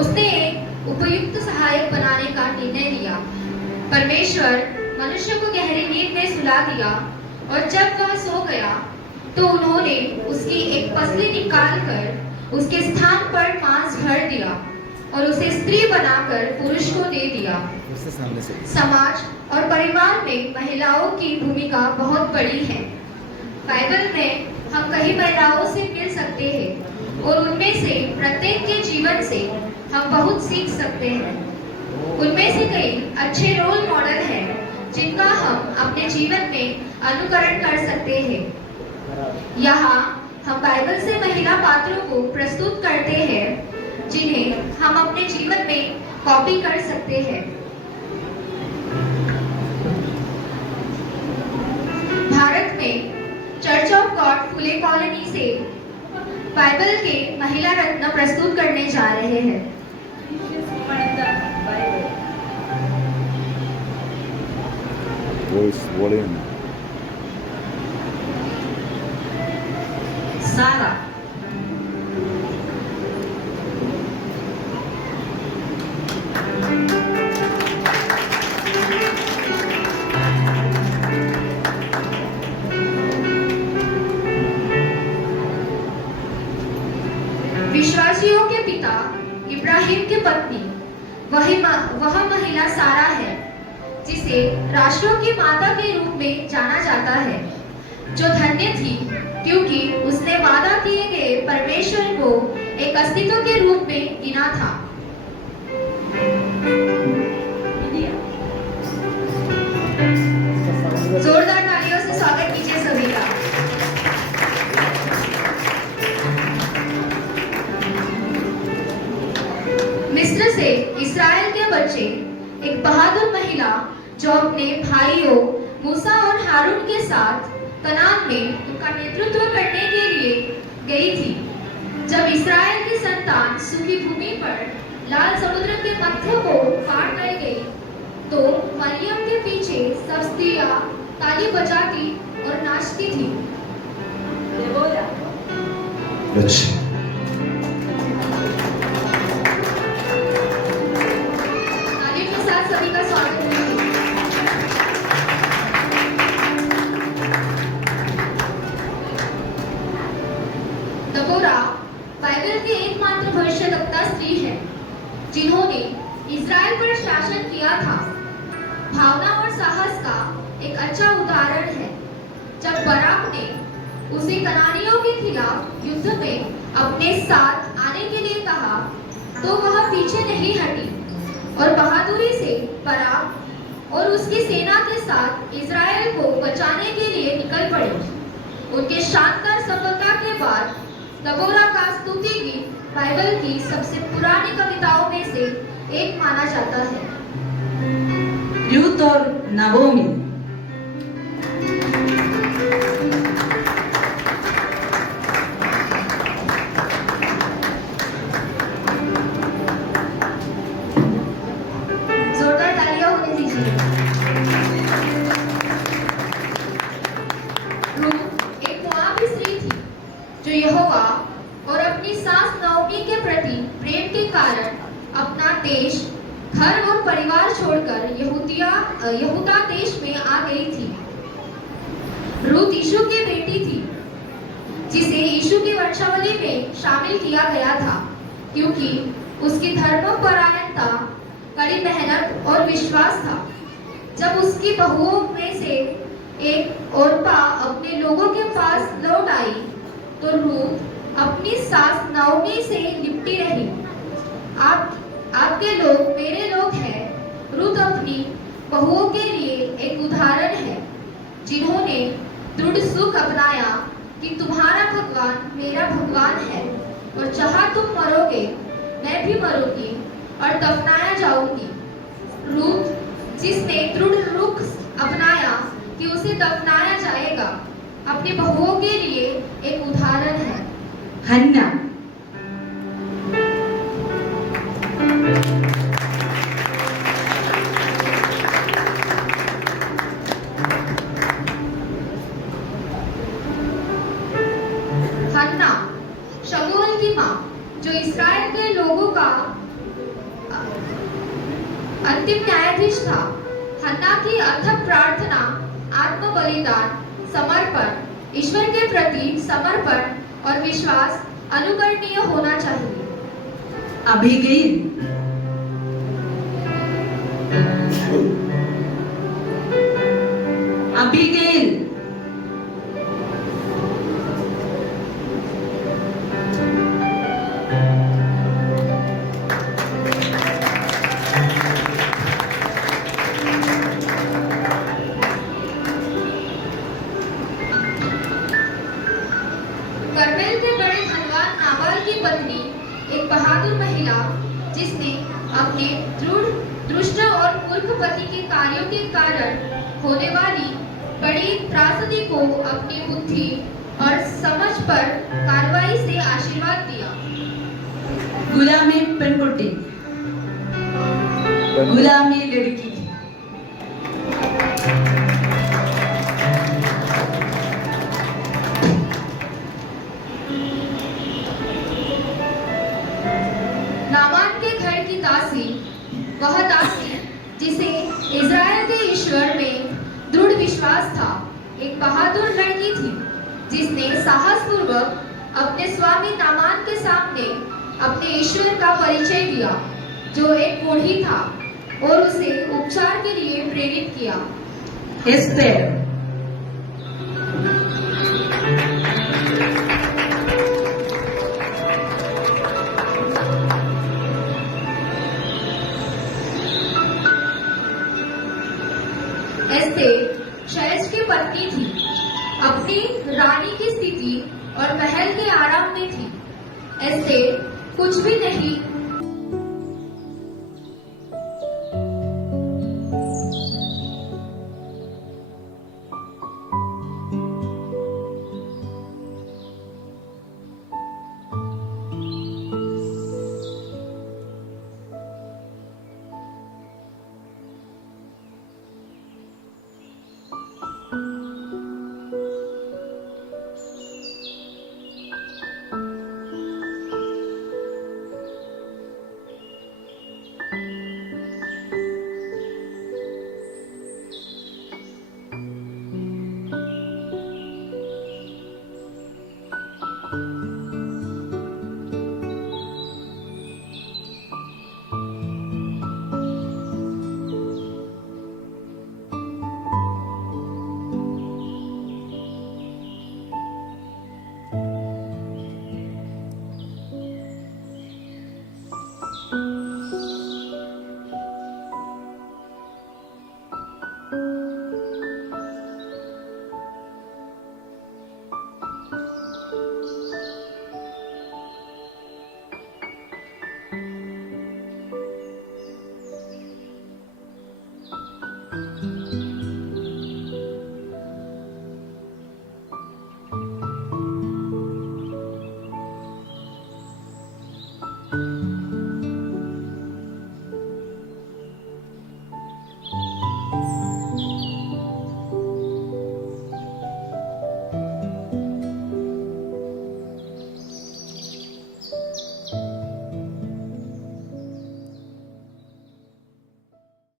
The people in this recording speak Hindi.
उसने एक उपयुक्त सहायक बनाने का निर्णय लिया। परमेश्वर मनुष्य को गहरी नींद में सुला दिया और जब वह सो गया तो उन्होंने उसकी एक पसली निकालकर उसके स्थान पर मांस भर दिया और उसे स्त्री बनाकर पुरुष को दे दिया। समाज और परिवार में महिलाओं की भूमिका बहुत बड़ी है। बाइबल में हम कई महिलाओं से मिल सकते हैं और उनमें से प्रत्येक के जीवन से हम बहुत सीख सकते हैं। उनमें से कई अच्छे रोल मॉडल हैं जिनका हम अपने जीवन में अनुकरण कर सकते हैं। यहाँ हम बाइबल से महिला पात्रों को प्रस्तुत करते हैं जिन्हें हम अपने जीवन में कॉपी कर सकते हैं। भारत में church of God Phule colony से बाइबल के महिला रत्न प्रस्तुत करने जा रहे हैं। सारा विश्वासियों के पिता इब्राहिम की पत्नी वह महिला सारा है जिसे राष्ट्रों की माता के रूप में जाना जाता है, जो धन्य थी क्योंकि उसने वादा किए गए परमेश्वर को एक अस्तित्व के रूप में गिना था। जोरदार तालियों से स्वागत कीजिए सभी का। मिस्र से इस्राएल के बच्चे एक बहादुर महिला जो अपने भाइयों मूसा और हारून के साथ कनान में उनका नेतृत्व करने के लिए गई थी। जब इस्राएल की संतान सूखी भूमि पर लाल समुद्र के मध्य को पार कर गई तो मरियम के पीछे सब स्त्रियां ताली बजाती और नाचती थी। ताली के साथ सभी का स्वागत है। दबोरा बाइबल की एकमात्र भविष्यवक्ता स्त्री है जिन्होंने इस्राएल पर शासन किया था। भावना और साहस का एक अच्छा उदाहरण है। जब बराक ने उसे कनानियों के खिलाफ युद्ध में अपने साथ आने के लिए कहा तो वह पीछे नहीं हटी और बहादुरी से बराक और उसकी सेना के साथ इस्राएल को बचाने के लिए निकल पड़ी। उनके शानदार सफलता के बाद दबोरा का स्तुति गीत बाइबल की सबसे पुरानी कविताओं में से एक माना जाता है। यूथ और नवोमी। जोरदार तालियां होने दीजिए। रूथ एक मोआबी स्त्री थी जो यहोवा और अपनी सास नाओमी के प्रति प्रेम के कारण अपना देश, घर और परिवार छोड़कर यहूदा देश में आ गई थी। रूथ यीशु की बेटी थी जिसे यीशु की वंशावली में शामिल किया गया था क्योंकि उसकी धर्मपरायणता, कड़ी मेहनत और विश्वास था। जब उसकी बहुओं में से एक ओर्पा अपने लोगों के पास लौट आई तो रूथ अपनी सास नाओमी से लिपटी रही। आपके लोग मेरे लोग हैं। रूथ अपनी बहुओं के लिए एक उदाहरण है जिन्होंने दृढ़ सुख अपनाया कि तुम्हारा भगवान मेरा भगवान है और जहां तुम मरोगे मैं भी मरूंगी और दफनाया जाऊंगी। रूथ जिसने दृढ़ रुख अपनाया कि उसे दफनाया जाएगा, अपनी बहुओं के लिए एक उदाहरण है। हन्ना। हन्ना शमूएल की मां जो इस्राएल के लोगों का अंतिम न्यायाधीश था। हन्ना की अथक प्रार्थना, आत्म बलिदान, समर्पण, ईश्वर के प्रति समर्पण और विश्वास अनुकरणीय होना चाहिए। अबीगैल, अबीगैल, करमेल के बड़े धनवान नाबाल की पत्नी एक बहादुर महिला, जिसने अपने दृढ़, दुष्ट और मूर्ख पति के कार्यों के कारण होने वाली बड़ी त्रासदी को अपनी बुद्धि और समझ पर कार्रवाई से आशीर्वाद दिया। गुलामी पेनकुटी, गुलामी लड़की, नामान के घर की दासी, वह दासी जिसे इज़राइल के ईश्वर में दृढ़ विश्वास था, एक बहादुर लड़की थी, जिसने साहसपूर्वक अपने स्वामी नामान के सामने अपने ईश्वर का परिचय दिया, जो एक कोढ़ी था, और उसे उपचार के लिए प्रेरित किया। एस्तेर, एस्तेर शैज की पत्नी थी, अपनी रानी की स्थिति और महल के आराम में थी। एस्तेर कुछ भी नहीं